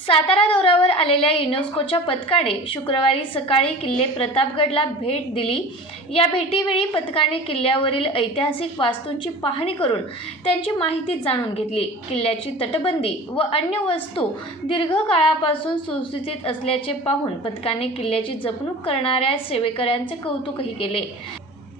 सातारा दौऱ्यावर आलेल्या युनेस्कोच्या पथकाने शुक्रवारी सकाळी किल्ले प्रतापगडला भेट दिली. या भेटीवेळी पथकाने किल्ल्यावरील ऐतिहासिक वास्तूंची पाहणी करून त्यांची माहिती जाणून घेतली. किल्ल्याची तटबंदी व अन्य वस्तू दीर्घकाळापासून सुस्थितीत असल्याचे पाहून पथकाने किल्ल्याची जपणूक करणाऱ्या सेवेकऱ्यांचे कौतुकही केले.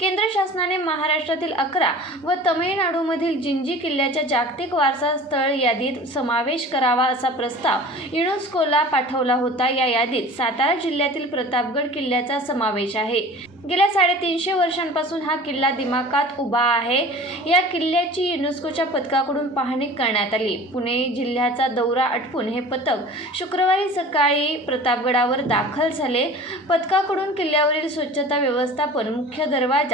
केंद्र शासनाने महाराष्ट्रातील अकरा व तमिळनाडूमधील जिंजी किल्ल्याच्या जागतिक वारसा स्थळ यादीत समावेश करावा असा प्रस्ताव युनेस्कोला पाठवला होता. या यादीत सातारा जिल्ह्यातील प्रतापगड किल्ल्याचा समावेश आहे. गेल्या साडेतीनशे वर्षांपासून हा किल्ला दिमाकात उभा आहे. या किल्ल्याची युनेस्कोच्या पथकाकडून पाहणी करण्यात आली. पुणे जिल्ह्याचा दौरा आटपून हे पथक शुक्रवारी सकाळी प्रतापगडावर दाखल झाले. पथकाकडून किल्ल्यावरील स्वच्छता व्यवस्थापन मुख्य दरवाजा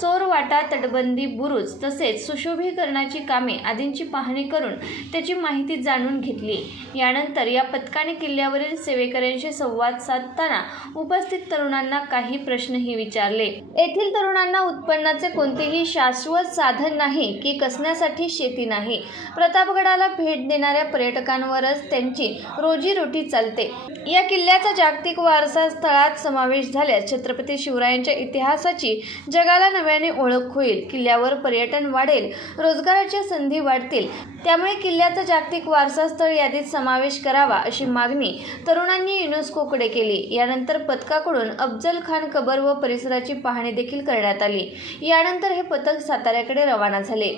चोरवाटा तटबंदी बुरुज तसेच सुशोभीकरणाची कामे आदींची पाहणी करून त्याची माहिती जाणून घेतली. यानंतर या पथकाने किल्ल्यावरील सेवेकऱ्यांशी संवाद साधताना उपस्थित तरुणांना काही प्रश्नही विचारले. येथील तरुणांना उत्पन्नाचे कोणतेही शाश्वत साधन नाही की कसण्यासाठी शेती नाही. प्रतापगडाला भेट देणाऱ्या पर्यटकांवरच त्यांची रोजीरोटी चालते. या किल्ल्याचा जागतिक वारसा स्थळात समावेश झाल्यास छत्रपती शिवरायांच्या इतिहासाची जगाला नव्याने ओळख होईल किल्ल्यावर पर्यटन वाढेल रोजगाराच्या संधी वाढतील. त्यामुळे किल्ल्याचा जागतिक वारसा स्थळ यादीत समावेश करावा अशी मागणी तरुणांनी युनेस्कोकडे केली. यानंतर पथकाकडून अफजल खान कबर व परिसराची पाहणी देखील करण्यात आली. यानंतर हे पथक साताऱ्याकडे रवाना झाले.